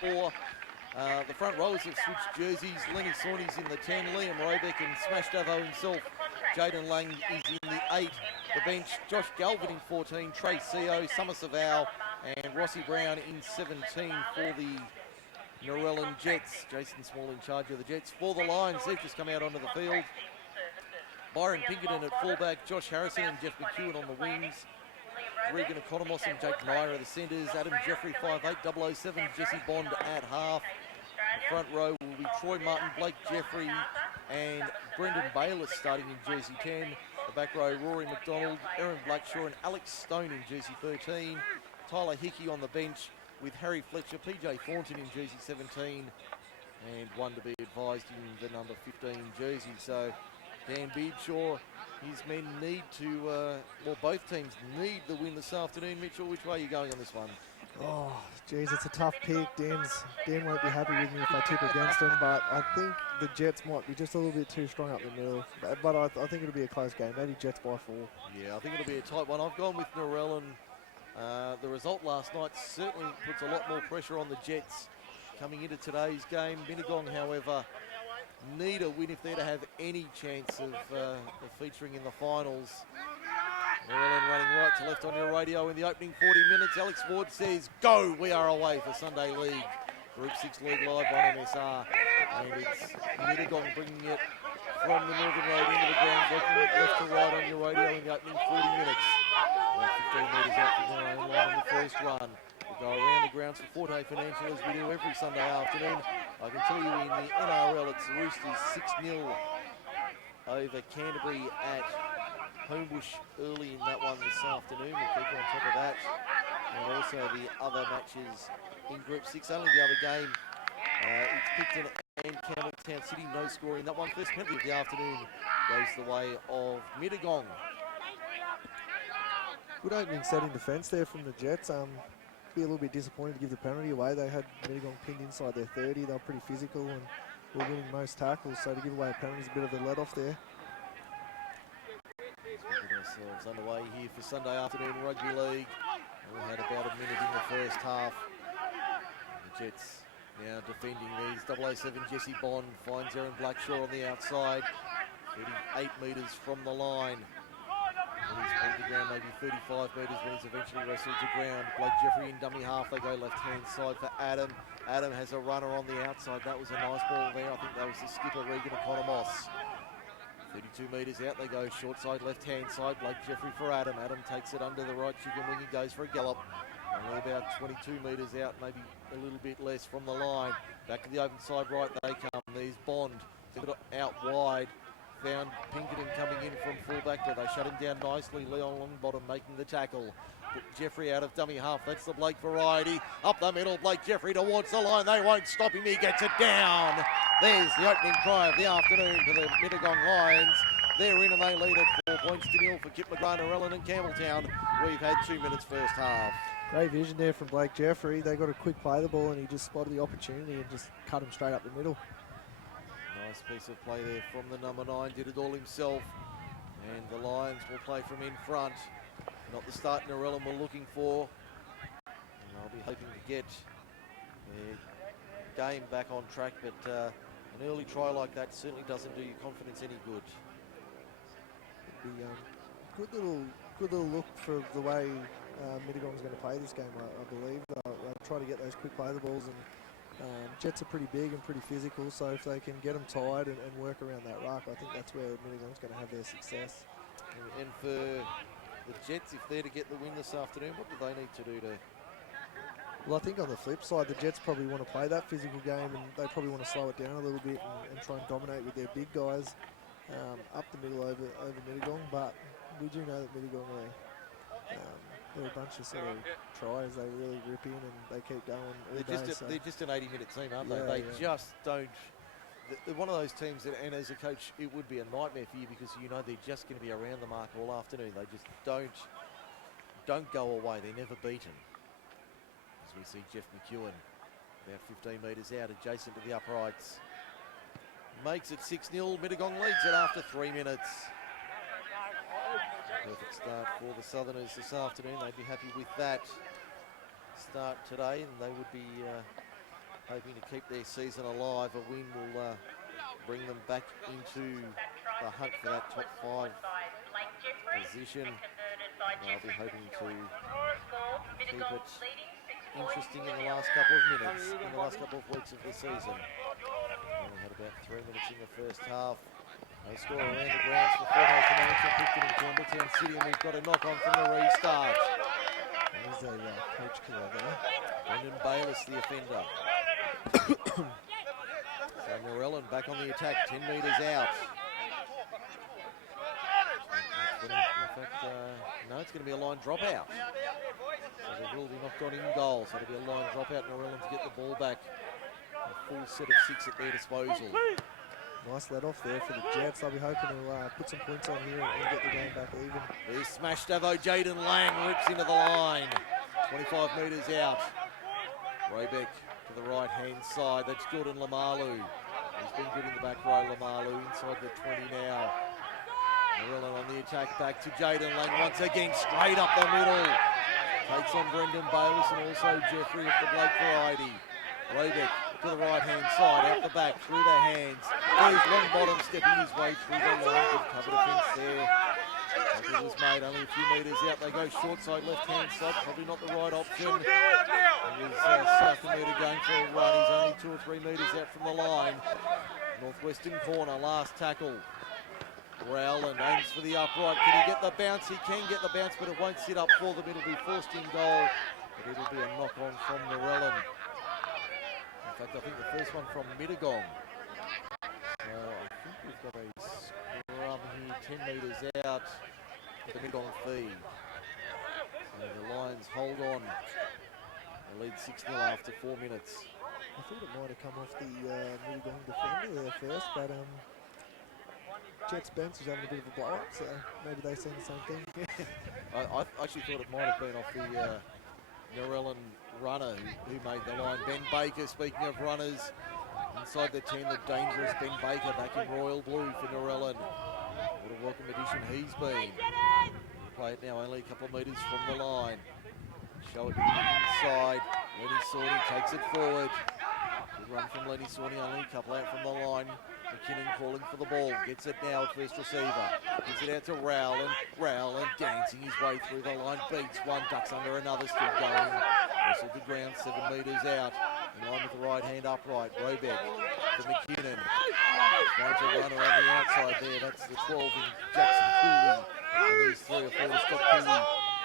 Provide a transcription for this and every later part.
For the front rows have switched jerseys. Lenny Sawney's in the 10, Liam Robeck and Smash Davo himself. Jaden Lang is in the 8. The bench, Josh Galvin in 14, Trey Seo, Summer Savao and Rossi Brown in 17 for the Narellan Jets. Jason Small in charge of the Jets. For the Lions, they've just come out onto the field. Byron Pinkerton at fullback, Josh Harrison and Jeff McEwen on the wings. Regan Economos and Jake Naira are the centres. Adam Jeffrey, 5'8", 007, Jesse Bond at half. The front row will be Troy Martin, Blake Jeffrey and Brendan Bayless starting in jersey 10. The back row, Rory McDonald, Aaron Blackshaw and Alex Stone in jersey 13. Tyler Hickey on the bench with Harry Fletcher, PJ Thornton in jersey 17 and one to be advised in the number 15 jersey. So Dan Beardshaw, his men need to, well, both teams need the win this afternoon. Mitchell, which way are you going on this one? Oh, geez, it's a tough pick. Dan won't be happy with me if I tip against him, but I think the Jets might be just a little bit too strong up the middle. But I think it'll be a close game, maybe Jets by 4. Yeah, I think it'll be a tight one. I've gone with Narellan. The result last night certainly puts a lot more pressure on the Jets coming into today's game. Mittagong, however, need a win if they're to have any chance of featuring in the finals. Narellan running right to left on your radio in the opening 40 minutes. Alex Ward says, go, we are away for Sunday League. Group 6 League live on MSR. And it's Mittagong bringing it from the Northern Road into the ground, working it left to right on your radio in the opening 40 minutes. 15 metres out from their own line on the first run. We'll go around the grounds for Forte Financial as we do every Sunday afternoon. I can tell you in the NRL, it's the Roosters 6-0 over Canterbury at Homebush early in that one this afternoon. We'll keep on top of that. And also the other matches in Group 6. Only the other game, it's Picton and Campbelltown City, no score in that one. First penalty of the afternoon goes the way of Mittagong. Good opening set in defence there from the Jets. Be a little bit disappointed to give the penalty away. They had Mittagong pinned inside their 30. They were pretty physical and were winning most tackles, so to give away a penalty is a bit of a let-off there. Getting ourselves underway here for Sunday afternoon rugby league. We had about a minute in the first half. The Jets now defending these. 007 Jesse Bond finds Aaron Blackshaw on the outside, 38 metres from the line. He's pulled the ground maybe 35 metres when he's eventually wrestled to ground. Blake Jeffrey in dummy half. They go left-hand side for Adam. Adam has a runner on the outside. That was a nice ball there. I think that was the skipper, Regan Economos. 32 metres out. They go short side, left-hand side. Blake Jeffrey for Adam. Adam takes it under the right chicken wing. He goes for a gallop. Only about 22 metres out, maybe a little bit less from the line. Back to the open side right they come. There's Bond. Out wide. Found Pinkerton coming in from fullback, but they shut him down nicely. Leon Longbottom making the tackle. Put Jeffrey out of dummy half. That's the Blake variety. Up the middle, Blake Jeffrey towards the line. They won't stop him. He gets it down. There's the opening try of the afternoon for the Mittagong Lions. They're in and they lead at 4 points to 0 for Kip McGrath, Narellan and Campbelltown. We've had 2 minutes first half. Great vision there from Blake Jeffrey. They got a quick play the ball and he just spotted the opportunity and just cut him straight up the middle. Nice piece of play there from the number 9, did it all himself. And the Lions will play from in front. Not the start Narellan were looking for. And I'll be hoping to get their game back on track, but an early try like that certainly doesn't do your confidence any good. It'd be good little look for the way Mittagong's going to play this game, I believe. They'll try to get those quick play the balls, and Jets are pretty big and pretty physical, so if they can get them tied and work around that ruck, I think that's where Mittagong's going to have their success. And for the Jets, if they're to get the win this afternoon, what do they need to do to... Well, I think on the flip side, the Jets probably want to play that physical game, and they probably want to slow it down a little bit and try and dominate with their big guys up the middle over Mittagong, but we do know that Mittagong they're a bunch of sort of tries. They really rip in and they keep going all day. They're just an 80-minute team, aren't they? Yeah, they just don't... They're one of those teams that, and as a coach, it would be a nightmare for you because you know they're just going to be around the mark all afternoon. They just don't go away. They're never beaten. As As we see Jeff McEwen about 15 metres out, adjacent to the uprights. Makes it 6-0. Mittagong leads it after 3 minutes. Perfect start for the Southerners this afternoon. They'd be happy with that start today, and they would be hoping to keep their season alive. A win will bring them back into the hunt for that top 5 position. They'll be hoping to keep it interesting in the last couple of minutes, in the last couple of weeks of the season. We had about 3 minutes in the first half. No score around the grounds for Fort Hale Financial, Picton and Campbelltown City, and we've got a knock on from the restart. There's a coach killer there. Brendan Bayliss, the offender. So Narellan back on the attack, 10 metres out. In fact, no, it's going to be a line dropout. So they will be knocked on in goal. So it'll be a line dropout. Narellan to get the ball back. A full set of 6 at their disposal. Nice let off there for the Jets. They'll be hoping to put some points on here and get the game back even. There's smash Davo. Jaden Lang rips into the line. 25 metres out. Robeck to the right-hand side. That's Jordan Lamalu. He's been good in the back row, Lamalu, inside the 20 now. Narellan on the attack, back to Jaden Lang once again, straight up the middle. Takes on Brendan Bayliss and also Jeffrey of the Blake variety. Robeck to the right-hand side, out the back, through the hands. There's Longbottom stepping his way through the line. Good cover defence there. Tackle was made only a few metres out. They go short side, left-hand side, probably not the right option. It was South going for a run. He's only 2 or 3 metres out from the line. Northwestern corner, last tackle. Rowland aims for the upright. Can he get the bounce? He can get the bounce, but it won't sit up for them. It'll be forced in goal, but it'll be a knock-on from Narellan. In fact, I think the first one from Mittagong. So I think we've got a scrum here, 10 metres out, the Mittagong feed. So the Lions hold on. They lead 6-0 after 4 minutes. I thought it might have come off the Mittagong defender there first, but Jets bench was having a bit of a blow up, so maybe they seen the same thing. I actually thought it might have been off the Narellan runner who made the line. Ben Baker, speaking of runners, inside the 10, the dangerous Ben Baker back in royal blue for Narellan. What a welcome addition he's been. Play it now only a couple of metres from the line. Show it to the inside. Lenny Sawney takes it forward. Good run from Lenny Sawney, only a couple out from the line. McKinnon calling for the ball, gets it now at first receiver. Gets it out to Rowland. Rowland dancing his way through the line, beats one, ducks under another, still going. Whistle to ground, 7 metres out. In line with the right hand upright. Robeck to McKinnon. Trying to run around the outside there. That's the 12 in Jackson Cooley. And there's 3 or 4 to stop Cooley.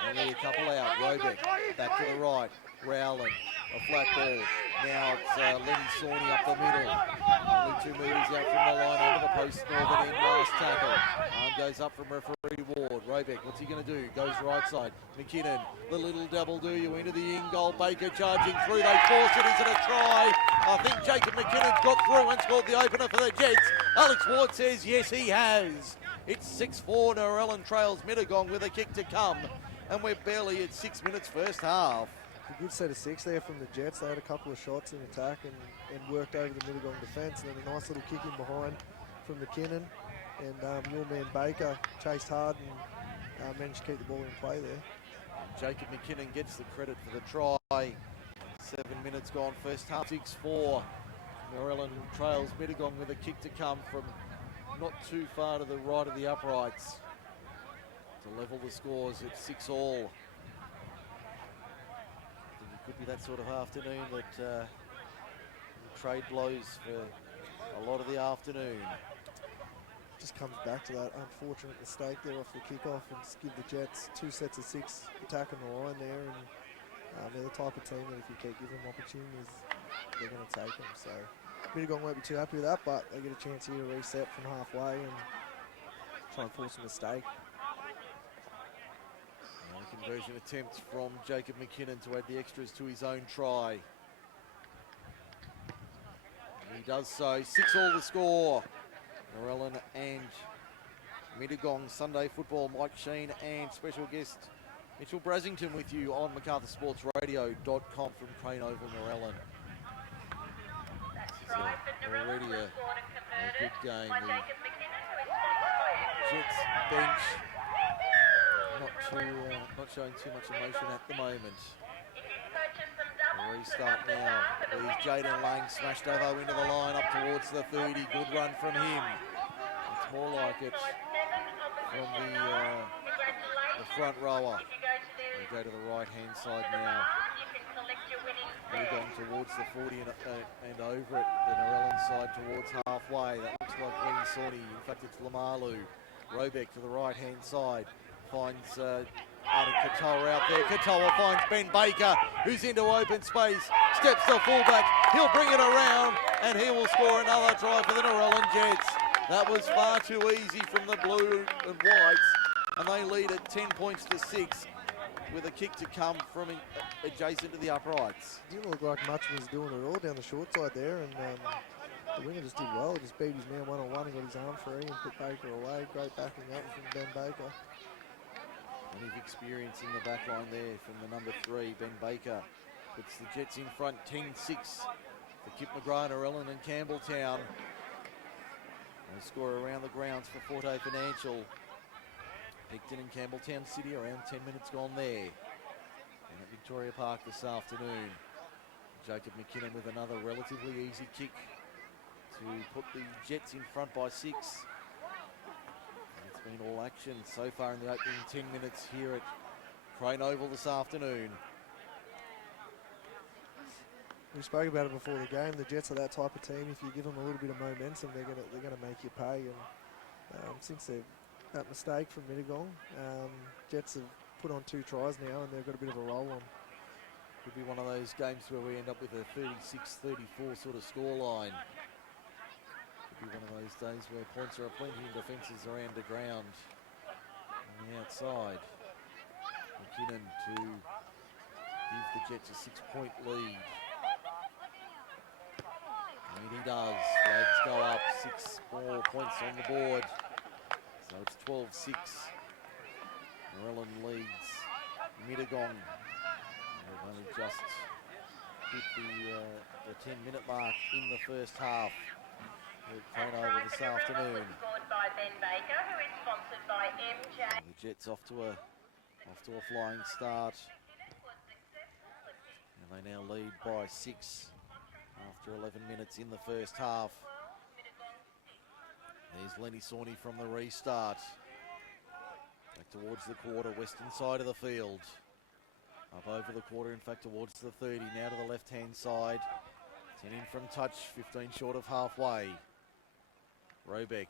Only a couple out. Robeck back to the right. Rowland, a flat ball. Now it's Lenny Sawney up the middle. Only 2 metres out from the line, under the post, northern end, last tackle. Arm goes up from referee Ward. Robeck, what's he going to do? Goes right side. McKinnon, the little double do you into the in goal. Baker charging through. They force it. Is it a try? I think Jacob McKinnon's got through and scored the opener for the Jets. Alex Ward says yes, he has. It's 6-4. Narellan trails Mittagong with a kick to come. And we're barely at 6 minutes first half. A good set of 6 there from the Jets. They had a couple of shots in attack and worked over the Mittagong defence, and then a nice little kick in behind from McKinnon. And your man Baker chased hard and managed to keep the ball in play there. Jacob McKinnon gets the credit for the try. 7 minutes gone, first half, 6-4. Narellan trails Mittagong with a kick to come from not too far to the right of the uprights to level the scores at 6-all. Could be that sort of afternoon that trade blows for a lot of the afternoon. Just comes back to that unfortunate mistake there off the kickoff and just give the Jets 2 sets of 6 attacking the line there. And they're the type of team that if you keep giving them opportunities, they're going to take them. So Mittagong won't be too happy with that, but they get a chance here to reset from halfway and try and force a mistake. Conversion attempt from Jacob McKinnon to add the extras to his own try. And he does so. 6-all the score. Narellan and Mittagong. Sunday football, Mike Sheen and special guest Mitchell Brasington with you on MacArthurSportsRadio.com from Crane Oval, Narellan. This is already a good game. The Jets bench not showing too much emotion at the moment. The restart now. There's Jaden Lang smashed over into the line up towards the 30. Good run from him. It's more like it from the front rower. They go to the right-hand side now. Mittagong towards the 40 and over it. The Narellan side towards halfway. That looks like Lenny Sawney. In fact, it's Lamalu. Robeck to the right-hand side. Finds Arden Katoa out there. Katoa finds Ben Baker, who's into open space. Steps to fullback. He'll bring it around, and he will score another try for the Narellan Jets. That was far too easy from the blue and whites, and they lead at 10 points to 6 with a kick to come from adjacent to the uprights. Didn't look like much was doing it all down the short side there, and the winger just did well. Just beat his man one-on-one and got his arm free and put Baker away. Great backing up from Ben Baker. Plenty of experience in the back line there from the number 3, Ben Baker. Puts the Jets in front, 10-6 for Kip McGrath, Narellan and Campbelltown. They score around the grounds for Forte Financial. Picton and Campbelltown City, around 10 minutes gone there. And at Victoria Park this afternoon, Jacob McKinnon with another relatively easy kick to put the Jets in front by 6. And it's been all action so far in the opening 10 minutes here at Crane Oval this afternoon. We spoke about it before the game. The Jets are that type of team. If you give them a little bit of momentum, they're gonna make you pay. And since that mistake from Mittagong, Jets have put on 2 tries now, and they've got a bit of a roll on. Could be one of those games where we end up with a 36-34 sort of scoreline. Could be one of those days where points are plenty and defences are underground on the outside. McKinnon to give the Jets a 6-point lead. And he does. Flags go up. 6 more points on the board. So it's 12-6. Narellan leads Mittagong. They've only just hit the 10-minute mark in the first half. We're playing over this afternoon. The Jets off to a flying start. And they now lead by 6 after 11 minutes in the first half. There's Lenny Sawney from the restart. Back towards the quarter, western side of the field. Up over the quarter, in fact, towards the 30. Now to the left-hand side. 10 in from touch, 15 short of halfway. Robeck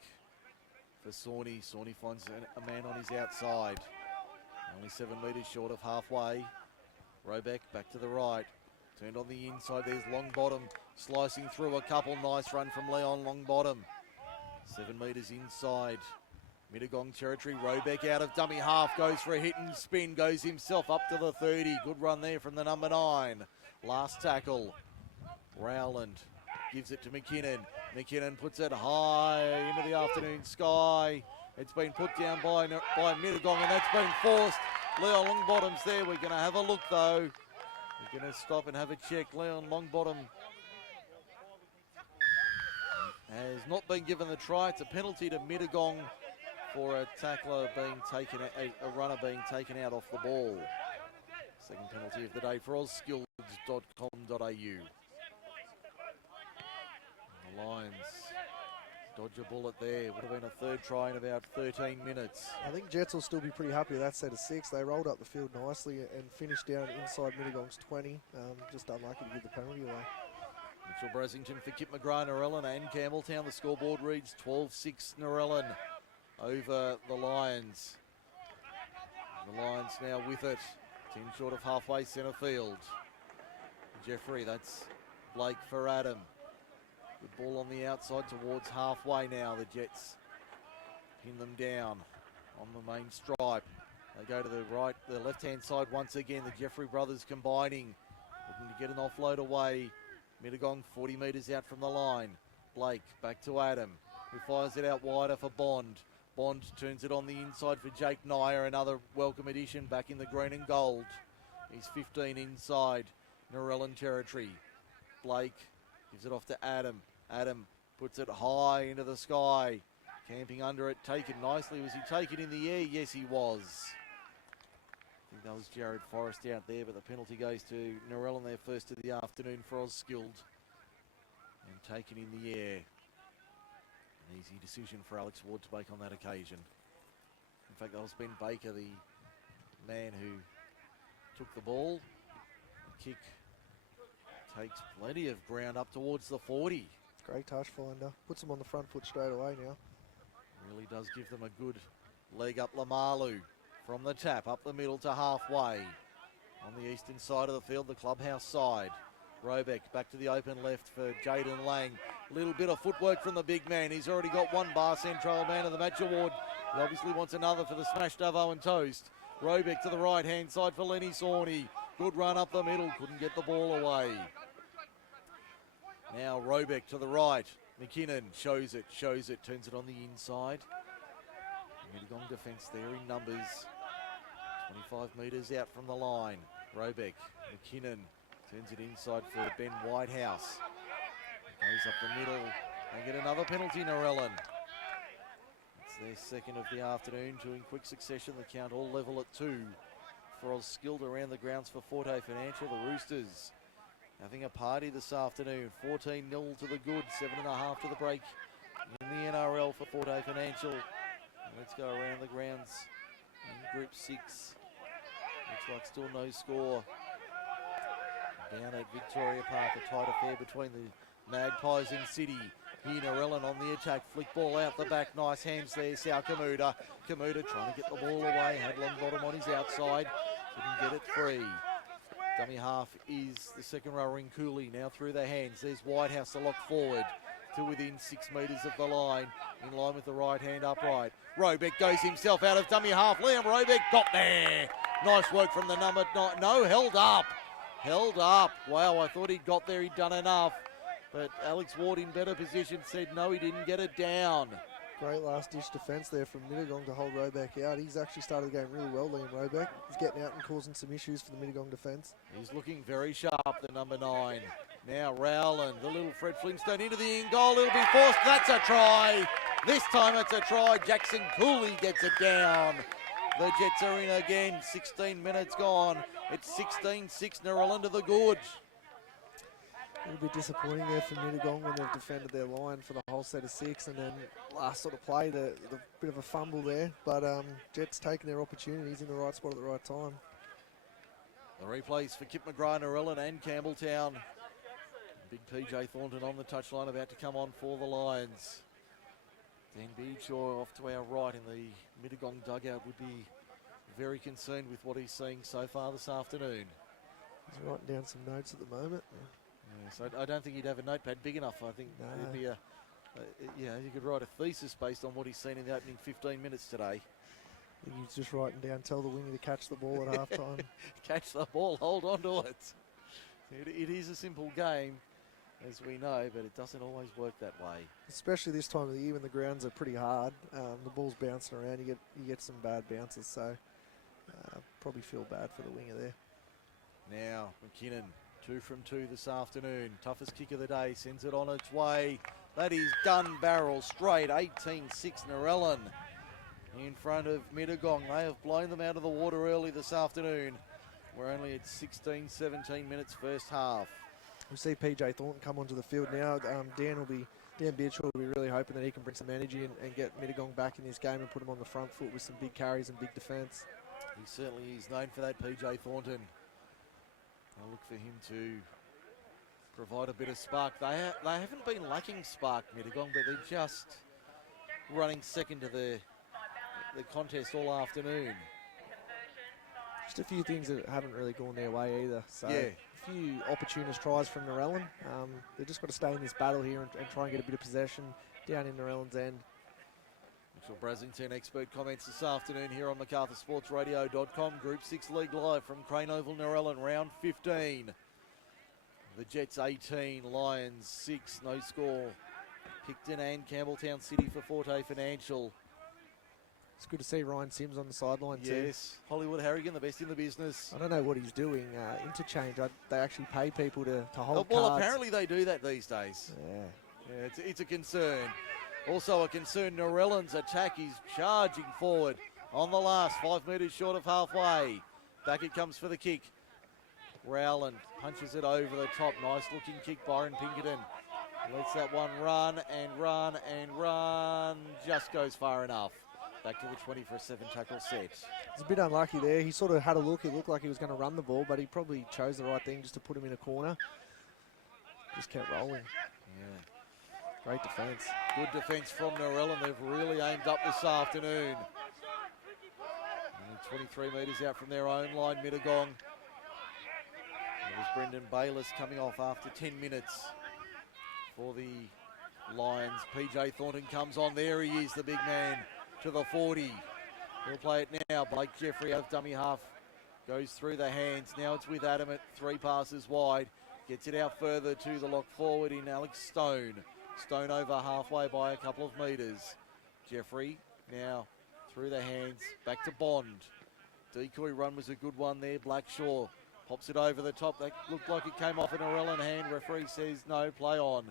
for Sawney. Sawney finds a man on his outside. Only 7 metres short of halfway. Robeck back to the right. Turned on the inside. There's Longbottom slicing through a couple. Nice run from Leon Longbottom. 7 metres inside Mittagong territory. Robeck out of dummy half. Goes for a hit and spin. Goes himself up to the 30. Good run there from the number 9. Last tackle. Rowland gives it to McKinnon. McKinnon puts it high into the afternoon sky. It's been put down by Mittagong, and that's been forced. Leon Longbottom's there. We're going to have a look, though. We're going to stop and have a check. Leon Longbottom has not been given the try. It's a penalty to Mittagong for a tackler being taken, a runner being taken out off the ball. Second penalty of the day for auskills.com.au. The Lions dodge a bullet there. Would have been a third try in about 13 minutes. I think Jets will still be pretty happy with that set of 6. They rolled up the field nicely and finished down inside Mittagong's 20. Just unlucky to give the penalty away. Mitchell Brasington for Kip McGrath, Narellan and Campbelltown. The scoreboard reads 12-6 Narellan over the Lions. The Lions now with it. 10 short of halfway centre field. Jeffrey, that's Blake for Adam. Good ball on the outside towards halfway now. The Jets pin them down on the main stripe. They go to the left-hand side once again. The Jeffrey brothers combining, looking to get an offload away. Mittagong 40 metres out from the line. Blake back to Adam, who fires it out wider for Bond. Bond turns it on the inside for Jake Nyer, another welcome addition back in the green and gold. He's 15 inside Narellan territory. Blake gives it off to Adam. Adam puts it high into the sky. Camping under it, taken nicely. Was he taken in the air? Yes, he was. I think that was Jared Forrest out there, but the penalty goes to Narellan, their first of the afternoon for Osskilled. And taken in the air. An easy decision for Alex Ward to make on that occasion. In fact, that was Ben Baker, the man who took the ball. The kick takes plenty of ground up towards the 40. Great touch finder. Puts them on the front foot straight away now. Really does give them a good leg up. Lamalu from the tap, up the middle to halfway. On the eastern side of the field, the clubhouse side. Robeck back to the open left for Jaden Lang. Little bit of footwork from the big man. He's already got one Bar Central man of the match award. He obviously wants another for the smashed Davo and Toast. Robeck to the right-hand side for Lenny Sawney. Good run up the middle. Couldn't get the ball away. Now Robeck to the right. McKinnon shows it, turns it on the inside. Mittagong defence there in numbers. 25 metres out from the line. Robeck, McKinnon turns it inside for Ben Whitehouse. Goes up the middle. They get another penalty, Narellan. It's their second of the afternoon, two in quick succession. The count all level at 2 for Osskilled around the grounds for Forte Financial. The Roosters having a party this afternoon. 14-0 to the good, 7.5 to the break in the NRL for Forte Financial. Let's go around the grounds in Group 6. Looks like still no score. Down at Victoria Park, a tight affair between the Magpies and City. Here Narellan on the attack, flick ball out the back, nice hands there, Sal Kamuda. Kamuda trying to get the ball away, had long bottom on his outside, couldn't get it free. Dummy half is the second rower in Cooley, now through their hands. There's Whitehouse to lock forward to within 6 metres of the line, in line with the right hand upright. Robeck goes himself out of dummy half. Liam Robeck got there. Nice work from the number 9. No, held up. Held up. Wow, I thought he'd got there, he'd done enough. But Alex Ward in better position said no, he didn't get it down. Great last-ditch defence there from Mittagong to hold Robeck out. He's actually started the game really well, Liam Robeck. He's getting out and causing some issues for the Mittagong defence. He's looking very sharp, the number 9. Now Rowland, the little Fred Flintstone into the in-goal. It'll be forced. That's a try. This time it's a try. Jackson Cooley gets it down. The Jets are in again. 16 minutes gone. It's 16-6, Narellan to the good. A little bit disappointing there for Mittagong when they've defended their line for the whole set of 6, and then last sort of play, the bit of a fumble there. But Jets taking their opportunities in the right spot at the right time. The replays for Kip McGrath, Narellan and Campbelltown. Big PJ Thornton on the touchline, about to come on for the Lions. Dan Beadshaw off to our right in the Mittagong dugout would be very concerned with what he's seeing so far this afternoon. He's writing down some notes at the moment. Yeah, so I don't think he'd have a notepad big enough. I think it'd be you could write a thesis based on what he's seen in the opening 15 minutes today. I think he's just writing down, tell the winger to catch the ball at half time. Catch the ball, hold on to it. It is a simple game, as we know, but it doesn't always work that way. Especially this time of the year when the grounds are pretty hard. The ball's bouncing around, you get some bad bounces, so probably feel bad for the winger there. Now, McKinnon, 2 from 2 this afternoon. Toughest kick of the day, sends it on its way. That is gun barrel straight, 18-6 Narellan in front of Mittagong. They have blown them out of the water early this afternoon. We're only at 16, 17 minutes first half. We see PJ Thornton come onto the field now. Dan Beadshaw will be really hoping that he can bring some energy and get Mittagong back in this game and put him on the front foot with some big carries and big defence. He certainly is known for that, PJ Thornton. I'll look for him to provide a bit of spark. They haven't been lacking spark, Mittagong, but they're just running second to the contest all afternoon. Just a few things that haven't really gone their way either. So yeah. A few opportunist tries from Narellan. They've just got to stay in this battle here and try and get a bit of possession down in Narellan's end. Mitchell Brasington expert comments this afternoon here on MacArthurSportsRadio.com. Group 6 League Live from Crane Oval, Narellan, round 15. The Jets 18, Lions 6, no score. Picton and Campbelltown City for Forte Financial. It's good to see Ryan Sims on the sideline too. Yes, Hollywood Harrigan, the best in the business. I don't know what he's doing. Interchange, they actually pay people to hold well, cards. apparently they do that these days. Yeah. Yeah, it's a concern. Also a concern, Narellan's attack is charging forward on the last 5 metres short of halfway. Back it comes for the kick. Rowland punches it over the top. Nice looking kick, Byron Pinkerton. Lets that one run and run and run. Just goes far enough. Back to the 20 for a 7 tackle set. He's a bit unlucky there. He sort of had a look. It looked like he was going to run the ball, but he probably chose the right thing just to put him in a corner. Just kept rolling. Yeah. Great defence. Good defence from Narellan. They've really aimed up this afternoon. Only 23 metres out from their own line, Mittagong. It was Brendan Bayliss coming off after 10 minutes for the Lions. PJ Thornton comes on. There he is, the big man, to the 40. He'll play it now. Blake Jeffrey out of dummy half. Goes through the hands. Now it's with Adam at 3 passes wide. Gets it out further to the lock forward in Alex Stone. Stone over halfway by a couple of metres. Jeffrey now through the hands. Back to Bond. Decoy run was a good one there. Blackshaw pops it over the top. That looked like it came off an Narellan hand. Referee says no, play on.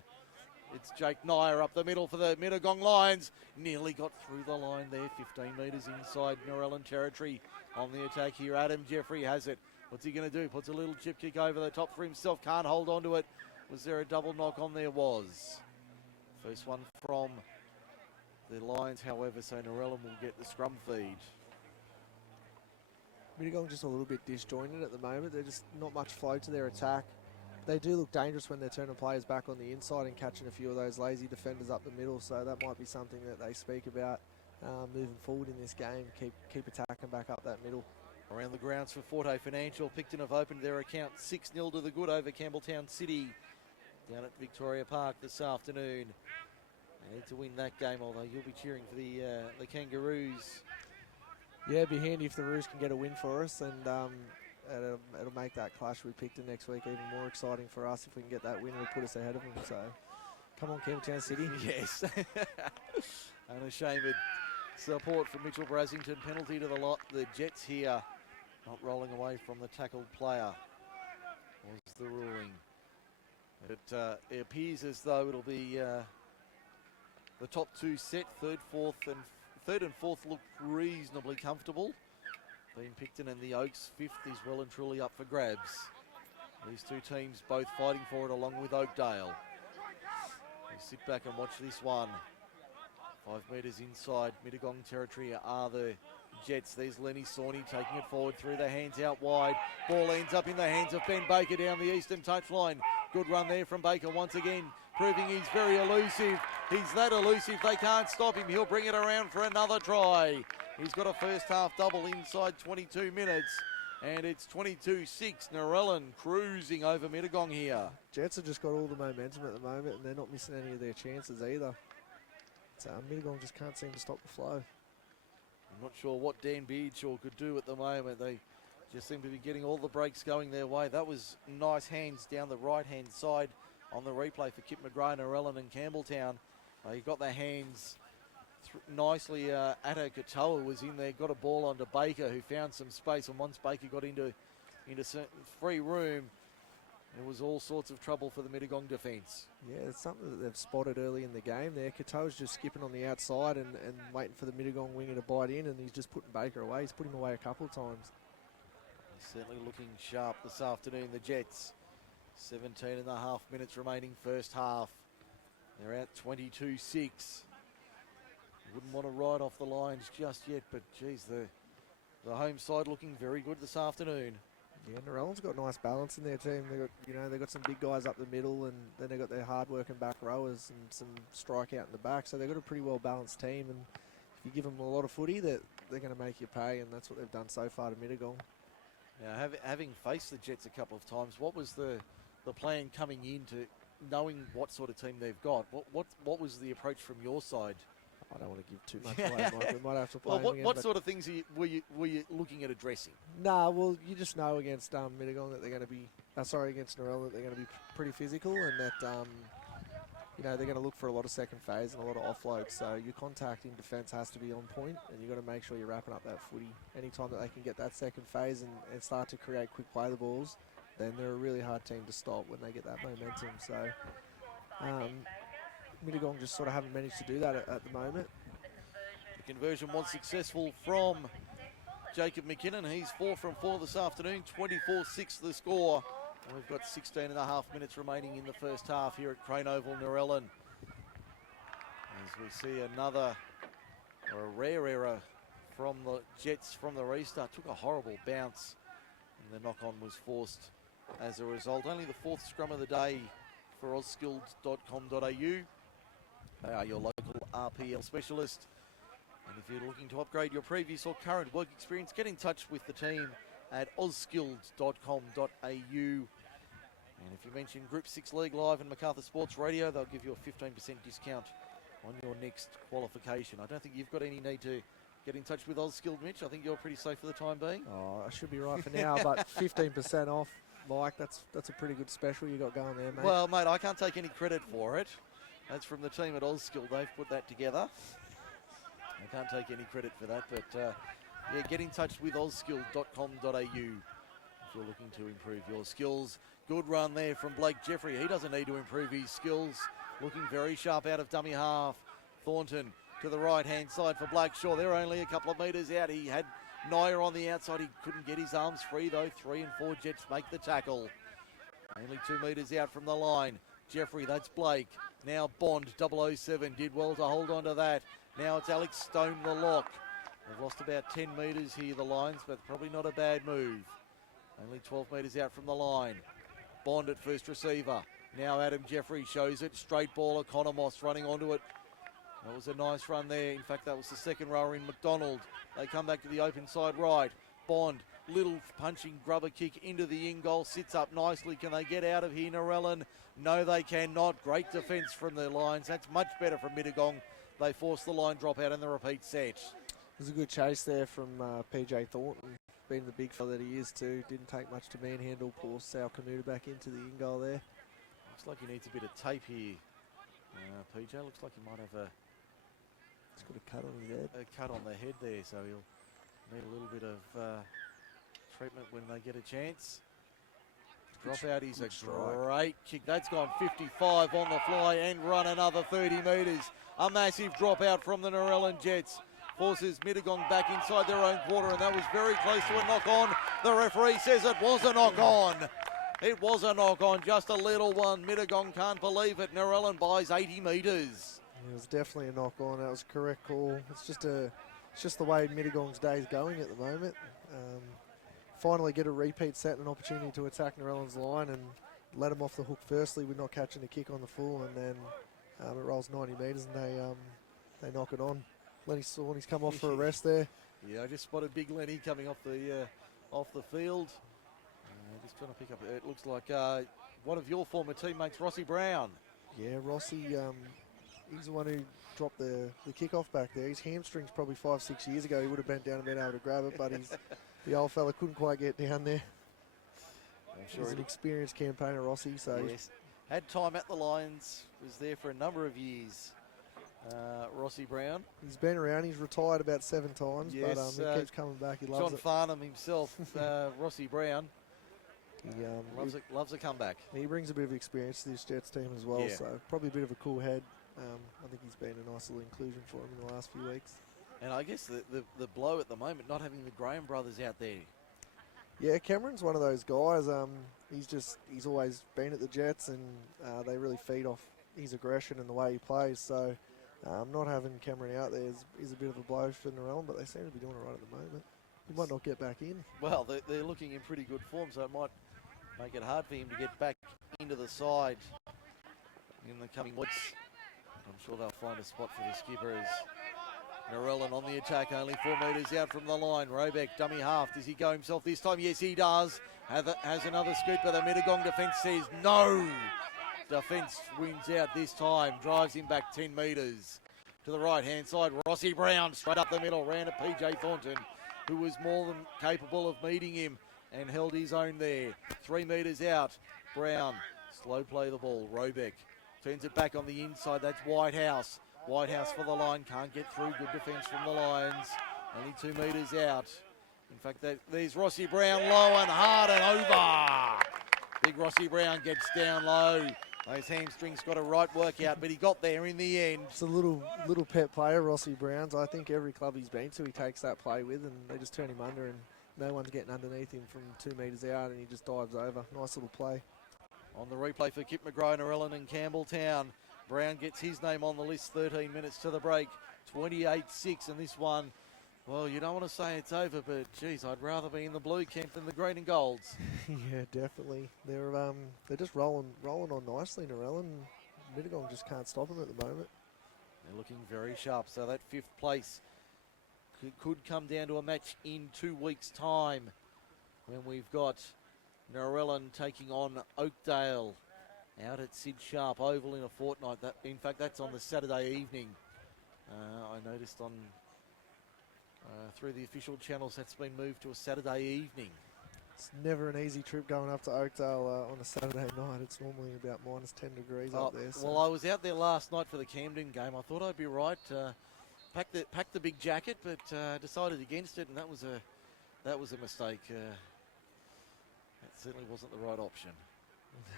It's Jake Nyer up the middle for the Mittagong Lions. Nearly got through the line there. 15 metres inside Narellan territory on the attack here. Adam Jeffrey has it. What's he going to do? Puts a little chip kick over the top for himself. Can't hold on to it. Was there a double knock on? There was. First one from the Lions, however, so Narellan will get the scrum feed. Mittagong just a little bit disjointed at the moment. They're just not much flow to their attack. They do look dangerous when they're turning players back on the inside and catching a few of those lazy defenders up the middle, so that might be something that they speak about moving forward in this game. Keep attacking back up that middle. Around the grounds for Forte Financial. Picton have opened their account 6-0 to the good over Campbelltown City down at Victoria Park this afternoon. They need to win that game, although you'll be cheering for the Kangaroos. Yeah, it'd be handy if the Roos can get a win for us, and it'll make that clash with Picton next week even more exciting for us. If we can get that win, it'll put us ahead of them. So, come on, Campbelltown City. Yes. Unashamed support from Mitchell Brasington. Penalty to the lot. The Jets here not rolling away from the tackled player was the ruling. It appears as though it'll be the top 2 set. Third and fourth look reasonably comfortable. Being Picton and the Oaks, 5th is well and truly up for grabs. These two teams both fighting for it along with Oakdale. We sit back and watch this one. 5 metres inside Mittagong territory are the Jets. There's Lenny Sawney taking it forward through the hands out wide. Ball ends up in the hands of Ben Baker down the eastern touchline. Good run there from Baker once again, proving he's very elusive. He's that elusive, they can't stop him. He'll bring it around for another try. He's got a first half double inside 22 minutes. And it's 22-6. Narellan cruising over Mittagong here. Jets have just got all the momentum at the moment, and they're not missing any of their chances either. So Mittagong just can't seem to stop the flow. I'm not sure what Dan Beardshaw could do at the moment. They just seem to be getting all the breaks going their way. That was nice hands down the right-hand side on the replay for Kip McGrath, Narellan and Campbelltown. He got the hands nicely. Atto Katoa was in there, got a ball onto Baker, who found some space, and once Baker got into free room, it was all sorts of trouble for the Mittagong defence. Yeah, it's something that they've spotted early in the game there. Katoa's just skipping on the outside and waiting for the Mittagong winger to bite in, and he's just putting Baker away. He's put him away a couple of times. Certainly looking sharp this afternoon, the Jets. 17 and a half minutes remaining first half. They're out 22-6. Wouldn't want to ride off the lines just yet, but geez, the home side looking very good this afternoon. Yeah, Narellan's got nice balance in their team. They've got some big guys up the middle, and then they've got their hard-working back rowers and some strike out in the back. So they've got a pretty well-balanced team, and if you give them a lot of footy, they're going to make you pay, and that's what they've done so far to Mittagong. Now, having faced the Jets a couple of times, what was the plan coming into knowing what sort of team they've got? What was the approach from your side? I don't want to give too much away, Mike. We might have to play well, what sort of things were you looking at addressing? Nah, well, you just know against Mittagong that they're going to be, against Narellan that they're going to be pretty physical, and that you know, they're going to look for a lot of second phase and a lot of offloads. So your contact in defence has to be on point, and you've got to make sure you're wrapping up that footy. Anytime that they can get that second phase and start to create quick play the balls, then they're a really hard team to stop when they get that momentum. So Mittagong just sort of haven't managed to do that at the moment. The conversion was successful from Jacob McKinnon. He's 4 from 4 this afternoon, 24-6 the score. And we've got 16 and a half minutes remaining in the first half here at Crane Oval, Narellan. As we see another, or a rare error from the Jets from the restart. Took a horrible bounce and the knock-on was forced as a result. Only the 4th scrum of the day for ausskills.com.au. They are your local RPL specialist. And if you're looking to upgrade your previous or current work experience, get in touch with the team at ausskills.com.au. And if you mention Group 6 League Live and Macarthur Sports Radio, they'll give you a 15% discount on your next qualification. I don't think you've got any need to get in touch with AusSkilled, Mitch. I think you're pretty safe for the time being. Oh, I should be right for now, but 15% off, Mike, that's a pretty good special you got going there, mate. Well, mate, I can't take any credit for it. That's from the team at AusSkilled. They've put that together. I can't take any credit for that, but yeah, get in touch with ausskilled.com.au if you're looking to improve your skills. Good run there from Blake Jeffrey. He doesn't need to improve his skills. Looking very sharp out of dummy half. Thornton to the right-hand side for Blackshaw. They're only a couple of metres out. He had Nyer on the outside. He couldn't get his arms free, though. 3 and 4 Jets make the tackle. Only 2 metres out from the line. Jeffrey, that's Blake. Now Bond, 007, did well to hold on to that. Now it's Alex Stone, the lock. They've lost about 10 metres here, the Lions, but probably not a bad move. Only 12 metres out from the line. Bond at first receiver. Now Adam Jeffrey shows it. Straight ball, Economos running onto it. That was a nice run there. In fact, that was the second rower in McDonald. They come back to the open side right. Bond, little punching grubber kick into the in goal. Sits up nicely. Can they get out of here, Narellan? No, they cannot. Great defence from the Lions. That's much better from Mittagong. They force the line drop out in the repeat set. There's a good chase there from PJ Thornton. Being the big fella that he is too. Didn't take much to manhandle poor Sal Kamuta back into the in goal there. Looks like he needs a bit of tape here. PJ looks like he might have a... He's got a cut on his head. A cut on the head there, so he'll need a little bit of treatment when they get a chance. Drop out is a great kick. That's gone 55 on the fly and run another 30 metres. A massive drop out from the Narellan Jets. Forces Mittagong back inside their own quarter, and that was very close to a knock on. The referee says it was a knock on. It was a knock on, just a little one. Mittagong can't believe it. Narellan buys 80 metres. It was definitely a knock on. That was a correct call. It's just the way Mittagong's day is going at the moment. Finally get a repeat set and an opportunity to attack Narellan's line and let them off the hook firstly with not catching a kick on the full, and then it rolls 90 metres and they knock it on. Lenny Sawney's come off for a rest there. Yeah, I just spotted big Lenny coming off the field. Just trying to pick up. It looks like one of your former teammates, Rossi Brown. Yeah, Rossi. He's the one who dropped the kickoff back there. His hamstrings probably 5-6 years ago. He would have bent down and been able to grab it, but the old fella couldn't quite get down there. I'm sure he's an experienced campaigner, Rossi. So yes, had time at the Lions. Was there for a number of years. Rossi Brown. He's been around. He's retired about 7 times, yes, but he keeps coming back. He loves John it. Farnham himself, Rossi Brown. He loves a comeback. He brings a bit of experience to this Jets team as well, so probably a bit of a cool head. I think he's been a nice little inclusion for him in the last few weeks. And I guess the blow at the moment, not having the Graham brothers out there. Yeah, Cameron's one of those guys. He's always been at the Jets, and they really feed off his aggression and the way he plays. So not having Cameron out there is a bit of a blow for Narellan, but they seem to be doing it right at the moment. He might not get back in. Well, they're looking in pretty good form, so it might make it hard for him to get back into the side in the coming weeks. I'm sure they'll find a spot for the skippers. Narellan on the attack, only 4 metres out from the line. Robeck, dummy half. Does he go himself this time? Yes, he does. Has another scoop, but the Mittagong defence says no. Defence wins out this time. Drives him back 10 metres. To the right-hand side, Rossi Brown straight up the middle. Ran at PJ Thornton, who was more than capable of meeting him and held his own there. 3 metres out. Brown, slow play the ball. Robeck Turns it back on the inside. That's Whitehouse. Whitehouse for the line. Can't get through. Good defence from the Lions. Only 2 metres out. In fact, there's Rossi Brown low and hard and over. Big Rossi Brown gets down low. Those hamstrings got a right workout, but he got there in the end. It's a little pet player, Rossi Brown's. I think every club he's been to, he takes that play with, and they just turn him under, and no one's getting underneath him from 2 metres out, and he just dives over. Nice little play. On the replay for Kip McGraw, Narellan and Campbelltown. Brown gets his name on the list, 13 minutes to the break, 28-6, and this one, well, you don't want to say it's over, but geez, I'd rather be in the blue camp than the green and golds. Yeah, definitely. They're just rolling on nicely, Narellan. Mittagong just can't stop them at the moment. They're looking very sharp, so that 5th place could come down to a match in 2 weeks' time when we've got Narellan taking on Oakdale out at Sid Sharp Oval in a fortnight. In fact, that's on the Saturday evening. I noticed on through the official channels that's been moved to a Saturday evening. It's never an easy trip going up to Oakdale on a Saturday night. It's normally about minus 10 degrees up there. So. Well, I was out there last night for the Camden game. I thought I'd be right. Pack the big jacket, but decided against it, and that was a mistake. That certainly wasn't the right option.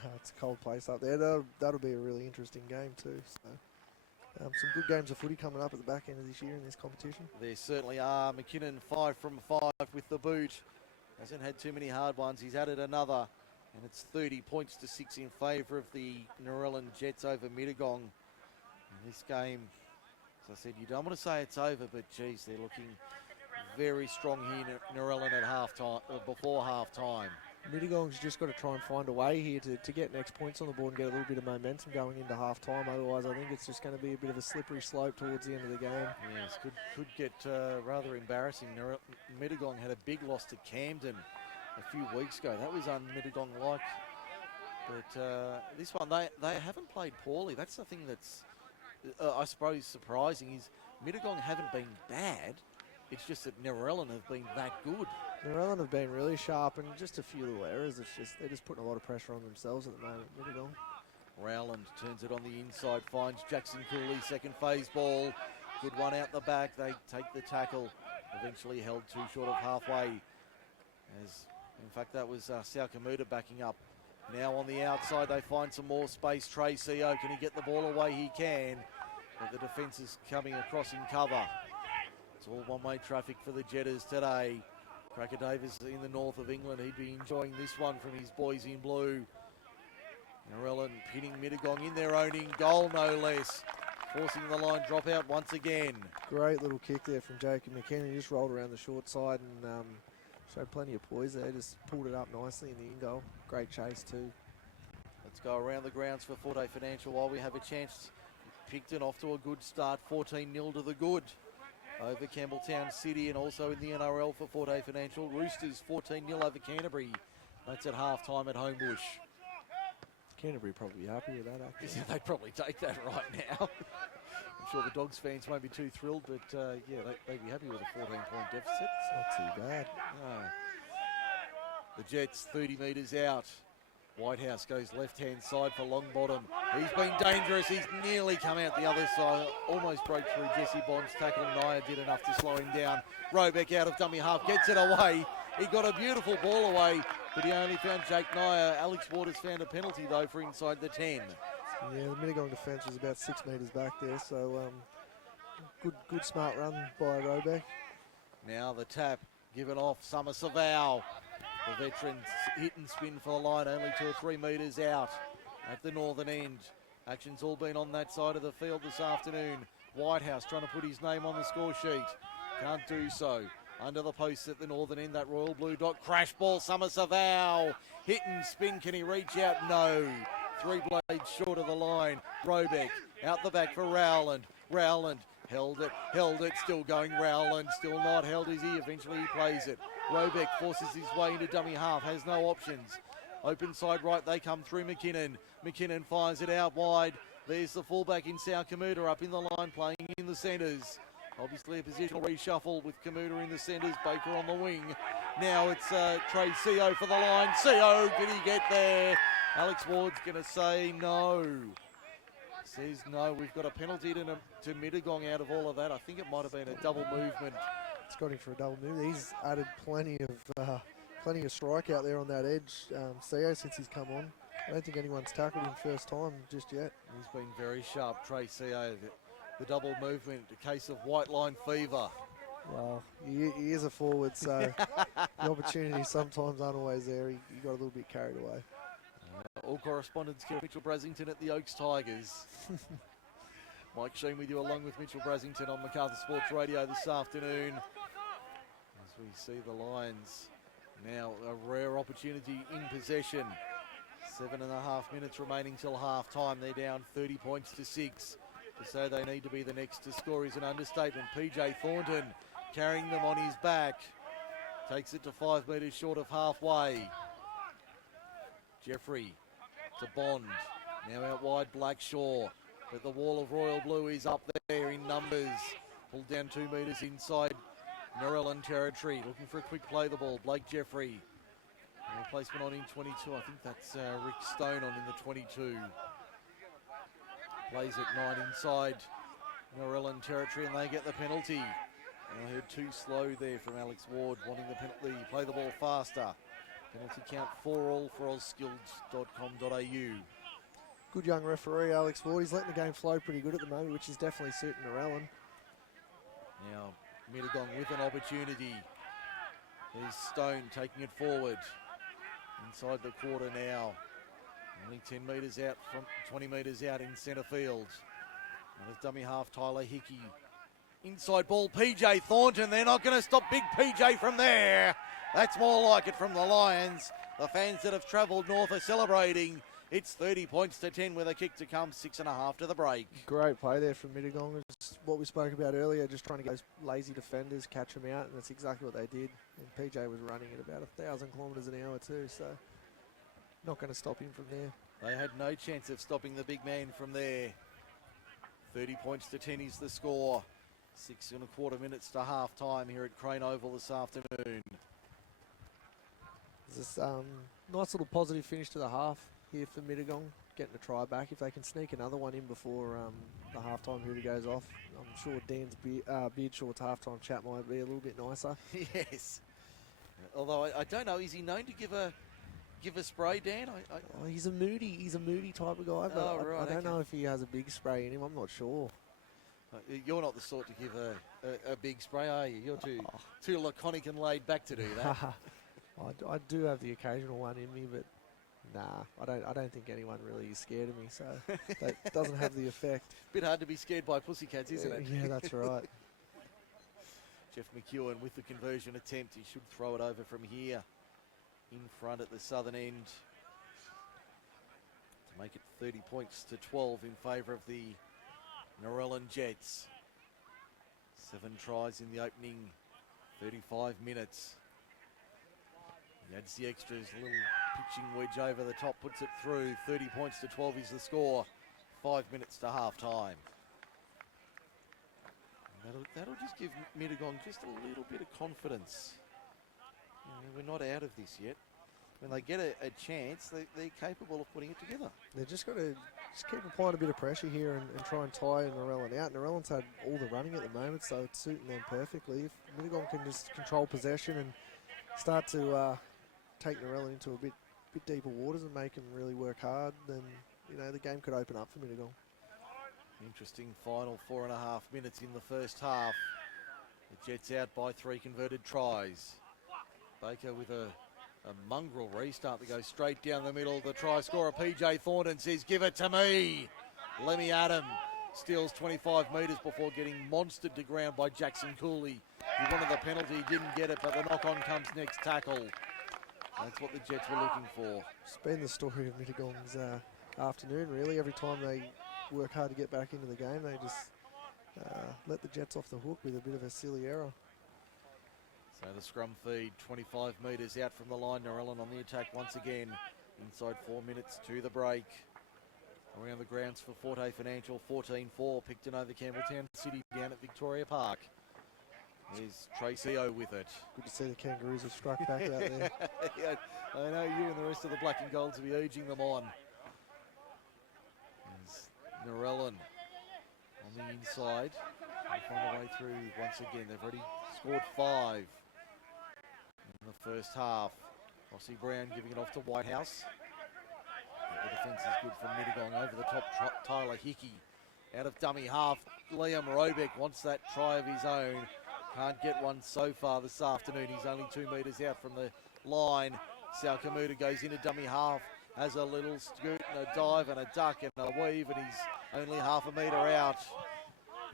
No, it's a cold place up there. That'll be a really interesting game too. So. Some good games of footy coming up at the back end of this year in this competition. There certainly are. McKinnon 5 from 5 with the boot. Hasn't had too many hard ones. He's added another, and it's 30 points to 6 in favour of the Narellan Jets over Mittagong. In this game, as I said, you don't want to say it's over, but geez, they're looking very strong here, Narellan at half time, before half time. Mittagong's just got to try and find a way here to get next points on the board and get a little bit of momentum going into half time. Otherwise, I think it's just going to be a bit of a slippery slope towards the end of the game. Yes, could get rather embarrassing. Mittagong had a big loss to Camden a few weeks ago. That was un-Mittagong-like. But this one, they haven't played poorly. That's the thing that's, I suppose, surprising is Mittagong haven't been bad. It's just that Narellan have been that good. Narellan have been really sharp, and just a few little errors. They're just putting a lot of pressure on themselves at the moment. Mittagong. Rowland turns it on the inside, finds Jackson Cooley, second phase ball. Good one out the back. They take the tackle. Eventually held too short of halfway. As in fact, that was Salkamuda backing up. Now on the outside, they find some more space. Trey CO, can he get the ball away? He can. But the defence is coming across in cover. It's all one-way traffic for the Jetters today. Cracker Davis in the north of England. He'd be enjoying this one from his boys in blue. Narellan pinning Mittagong in their own goal, no less. Forcing the line drop out once again. Great little kick there from Jacob McKenna. He just rolled around the short side and showed plenty of poise there. Just pulled it up nicely in the in goal. Great chase too. Let's go around the grounds for Forte Financial while we have a chance. Picton off to a good start, 14-0 to the good over Campbelltown City, and also in the NRL for Forte Financial. Roosters 14-0 over Canterbury. That's at half-time at Homebush. Canterbury probably be happy with that, actually. They'd probably take that right now. I'm sure the Dogs fans won't be too thrilled, but yeah, they'd be happy with a 14-point deficit. It's not too bad. No. The Jets 30 metres out. Whitehouse goes left-hand side for Longbottom. He's been dangerous. He's nearly come out the other side. Almost broke through Jesse Bond's tackle. Naya did enough to slow him down. Robeck out of dummy half. Gets it away. He got a beautiful ball away, but he only found Jake Naya. Alex Waters found a penalty, though, for inside the 10. Yeah, the Mittagong defence was about 6 metres back there, so good smart run by Robeck. Now the tap given off. Summer Savao. The veterans hit and spin for the line, only 2 or 3 metres out at the northern end. Action's all been on that side of the field this afternoon. Whitehouse trying to put his name on the score sheet. Can't do so. Under the post at the northern end, that royal blue dot. Crash ball, Summer Savao. Hit and spin, can he reach out? No. 3 blades short of the line. Robeck out the back for Rowland. Rowland held it, still going. Rowland still not held, is he? Eventually he plays it. Robeck forces his way into dummy half, has no options. Open side right, they come through McKinnon. McKinnon fires it out wide. There's the fullback in South Kamuta up in the line, playing in the centres. Obviously a positional reshuffle with Kamuta in the centres, Baker on the wing. Now it's Trey CO for the line. CO, can he get there? Alex Ward's going to say no. says no. We've got a penalty to Mittagong out of all of that. I think it might have been a double movement. It's got him for a double move. He's added plenty of strike out there on that edge, CO, since he's come on. I don't think anyone's tackled him first time just yet. He's been very sharp, Trey CO. The double movement, a case of white line fever. Well, he is a forward, so the opportunities sometimes aren't always there. He got a little bit carried away. All correspondents give Mitchell Brasington at the Oaks Tigers. Mike Sheen with you along with Mitchell Brasington on Macarthur Sports Radio this afternoon. As we see the Lions now a rare opportunity in possession. 7.5 minutes remaining till half time. They're down 30 points to 6. To say they need to be the next to score is an understatement. PJ Thornton carrying them on his back. Takes it to 5 metres short of halfway. Jeffrey to Bond. Now out wide Blackshaw. But the wall of royal blue is up there in numbers. Pulled down 2 metres inside Narellan territory. Looking for a quick play the ball. Blake Jeffrey. Replacement on in 22. I think that's Rick Stone on in the 22. Plays at 9 inside Narellan territory and they get the penalty. And I heard too slow there from Alex Ward wanting the penalty. Play the ball faster. Penalty count 4-all for ozskills.com.au. Good young referee, Alex Ward. He's letting the game flow pretty good at the moment, which is definitely suiting Narellan. Now Mittagong with an opportunity. There's Stone taking it forward. Inside the quarter now. Only 10 metres out from 20 metres out in centre field. And with dummy half Tyler Hickey. Inside ball PJ Thornton. They're not going to stop big PJ from there. That's more like it from the Lions. The fans that have travelled north are celebrating. It's 30 points to 10 with a kick to come. 6.5 to the break. Great play there from Mittagong. It's what we spoke about earlier, just trying to get those lazy defenders, catch them out, and that's exactly what they did. And PJ was running at about 1,000 kilometres an hour too, so not going to stop him from there. They had no chance of stopping the big man from there. 30 points to 10 is the score. 6.25 minutes to half time here at Crane Oval this afternoon. There's this nice little positive finish to the half here for Mittagong, getting a try back. If they can sneak another one in before the halftime period goes off, I'm sure Dan's Beardshaw's halftime chat might be a little bit nicer. Yes. Although I don't know, is he known to give a spray, Dan? He's a moody type of guy, but I don't know if he has a big spray in him. I'm not sure. You're not the sort to give a big spray, are you? You're too laconic and laid back to do that. I do have the occasional one in me, but nah, I don't think anyone really is scared of me, so that doesn't have the effect. Bit hard to be scared by pussycats, isn't it? Yeah, that's right. Jeff McEwen with the conversion attempt. He should throw it over from here. In front at the southern end. To make it 30 points to 12 in favour of the Narellan Jets. 7 tries in the opening 35 minutes. He adds the extras, a little pitching wedge over the top, puts it through. 30 points to 12 is the score. 5 minutes to half time. That'll just give Mittagong just a little bit of confidence. We're not out of this yet. When they get a chance, they're capable of putting it together. They've just got to keep applying a bit of pressure here and try and tire Narellan out. Narellan's had all the running at the moment, so it's suiting them perfectly. If Mittagong can just control possession and start to take Narellan into a bit deeper waters and make him really work hard, then the game could open up for Mittagong. Interesting final 4.5 minutes in the first half. The Jets out by 3 converted tries. Baker with a mongrel restart to go straight down the middle. The try scorer PJ Thornton says, give it to me. Lemmy Adam steals 25 metres before getting monstered to ground by Jackson Cooley. He wanted the penalty, didn't get it, but the knock-on comes next tackle. That's what the Jets were looking for. It's been the story of Mittagong's afternoon, really. Every time they work hard to get back into the game, they just let the Jets off the hook with a bit of a silly error. So the scrum feed, 25 metres out from the line. Narellan on the attack once again. Inside 4 minutes to the break. Around the grounds for Forte Financial, 14-4. Picton over Campbelltown City down at Victoria Park. There's Tracy-O with it. Good to see the Kangaroos have struck back out there. Yeah, I know you and the rest of the Black and Golds will be urging them on. As Narellan the inside. They find a way through once again. They've already scored 5 in the first half. Rossi Brown giving it off to Whitehouse. The defence is good from Mittagong. Over the top, Tyler Hickey. Out of dummy half, Liam Robeck wants that try of his own. Can't get one so far this afternoon. He's only 2 metres out from the line. Salkamuta goes into dummy half, has a little scoot and a dive and a duck and a weave, and he's only half a metre out.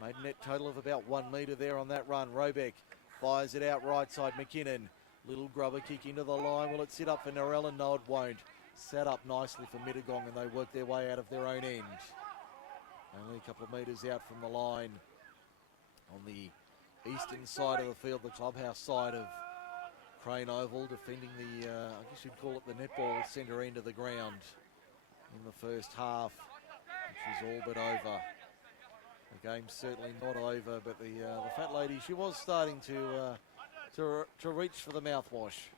Made a net total of about 1 metre there on that run. Robeck fires it out right side. McKinnon, little grubber kick into the line. Will it sit up for Narellan? No, it won't. Set up nicely for Mittagong, and they work their way out of their own end. Only a couple of metres out from the line on the eastern side of the field, the clubhouse side of Crane Oval, defending the, I guess you'd call it the netball centre end of the ground in the first half, which is all but over. The game's certainly not over, but the fat lady, she was starting to reach for the mouthwash.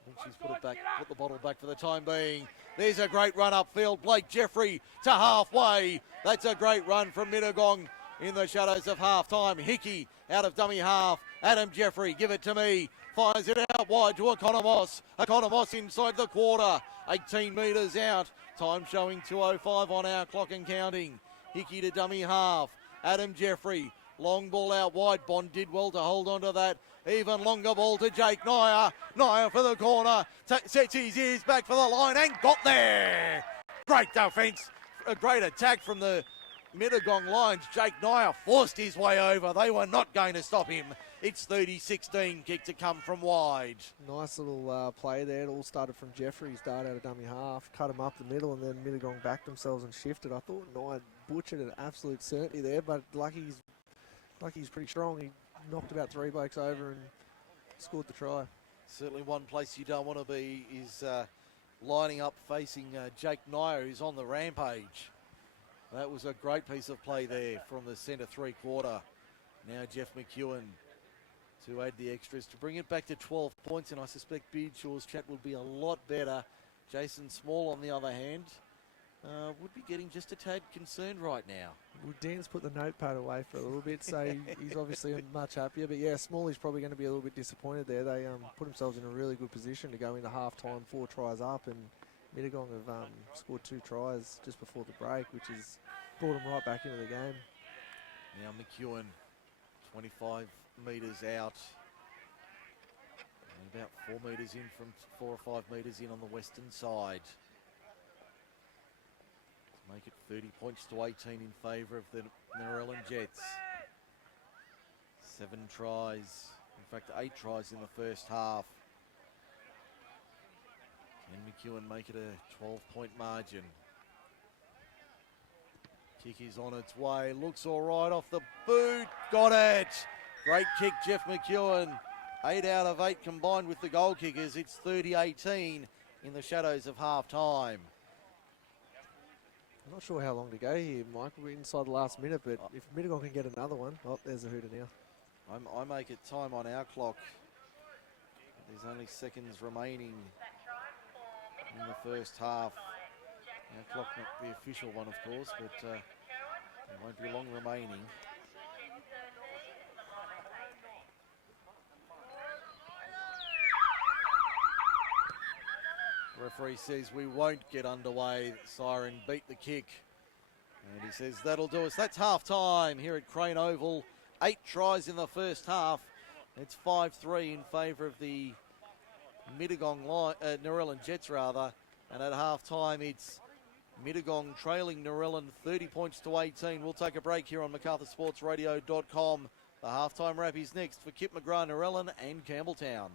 I think she's put the bottle back for the time being. There's a great run upfield. Blake Jeffrey to halfway. That's a great run from Mittagong in the shadows of half-time. Hickey out of dummy half. Adam Jeffrey, give it to me. Fires it out wide to Economos. Economos inside the quarter. 18 metres out. Time showing 2:05 on our clock and counting. Hickey to dummy half. Adam Jeffrey. Long ball out wide. Bond did well to hold on to that. Even longer ball to Jake Nyer. Nyer for the corner. Sets his ears back for the line and got there. Great defence. A great attack from the Mittagong Lions. Jake Nyer forced his way over. They were not going to stop him. It's 30-16 kick to come from wide. Nice little play there. It all started from Jeffrey's dart out of dummy half. Cut him up the middle, and then Mittagong backed themselves and shifted. I thought Nyer butchered an absolute certainty there, but Lucky's pretty strong. He knocked about 3 blokes over and scored the try. Certainly one place you don't want to be is lining up facing Jake Nyer, who's on the rampage. That was a great piece of play there from the centre 3/4. Now Jeff McEwen to add the extras to bring it back to 12 points, and I suspect Beardshaw's chat will be a lot better. Jason Small, on the other hand, would be getting just a tad concerned right now. Well, Dan's put the notepad away for a little bit, so he's obviously much happier. But yeah, Smalley's probably going to be a little bit disappointed there. They put themselves in a really good position to go into half-time, 4 tries up, and Mittagong have scored 2 tries just before the break, which has brought them right back into the game. Now McEwen, 25 metres out. And about 4 metres in from 4 or 5 metres in on the western side. To make it 30 points to 18 in favour of the Narellan Jets. 7 tries, in fact 8 tries in the first half. Can McEwen make it a 12-point margin? Kick is on its way, looks all right off the boot, got it! Great kick, Jeff McEwen. 8 out of 8 combined with the goal kickers. It's 30-18 in the shadows of half-time. I'm not sure how long to go here, Mike. We're inside the last minute, but if Mittagong can get another one, there's a hooter now. I make it time on our clock. There's only seconds remaining in the first half. Our clock, not the official one, of course, but there won't be long remaining. Referee says we won't get underway. Siren beat the kick. And he says that'll do us. That's half time here at Crane Oval. 8 tries in the first half. It's 5-3 in favour of the Mittagong Narellan Jets rather. And at half time it's Mittagong trailing Narellan 30 points to 18. We'll take a break here on MacArthurSportsRadio.com. The halftime wrap is next for Kip McGrath, Narellan and Campbelltown.